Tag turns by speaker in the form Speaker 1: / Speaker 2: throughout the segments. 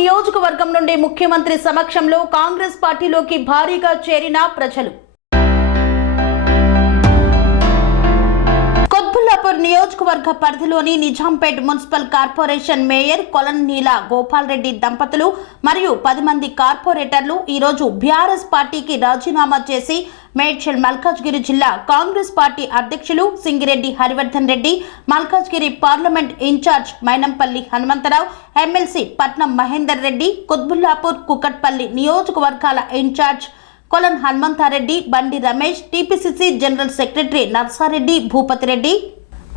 Speaker 1: నియోజకవర్గం నుండి ముఖ్యమంత్రి సమక్షంలో కాంగ్రెస్ పార్టీలోకి భారీగా చేరిన ప్రజలు. నియోజకవర్గ పరిధిలోని Nizampet municipal corporation mayor Kolan Neela Gopal Reddy దంపతులు మరియు పది మంది కార్పొరేటర్లు ఈరోజు బీఆర్ఎస్ పార్టీకి రాజీనామా చేసి మేడ్చల్ మల్కాజ్గిరి జిల్లా కాంగ్రెస్ పార్టీ అధ్యక్షులు Singireddy Harivardhan Reddy Malkajgiri parliament in charge Mynampally Hanumantharao MLC Patnam Mahender Reddy Quthbullapur Kukatpally నియోజకవర్గాల in charge Kolan Hanumanthareddy Bandi Ramesh TPCC general secretary Narsareddy Bhupathireddy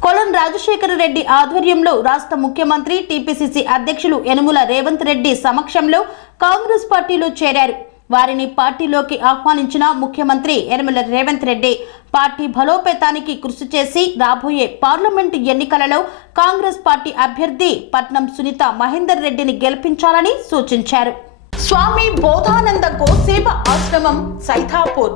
Speaker 1: Kolam Rajasekhara Reddy ఆధ్వర్యంలో రాష్ట్ర ముఖ్యమంత్రి టీపీసీసీ అధ్యక్షులు యనుముల రేవంత్ రెడ్డి సమక్షంలో కాంగ్రెస్ పార్టీలో చేరారు. వారిని పార్టీలోకి ఆహ్వానించిన ముఖ్యమంత్రి యనుమల రేవంత్ రెడ్డి పార్టీ బలోపేతానికి కృషి చేసి రాబోయే పార్లమెంటు ఎన్నికలలో కాంగ్రెస్ పార్టీ అభ్యర్థి పట్నం సునీత మహేందర్ రెడ్డిని గెలిపించాలని సూచించారు. స్వామి బోధానంద గోసేవ ఆశ్రమం సైథాపూర్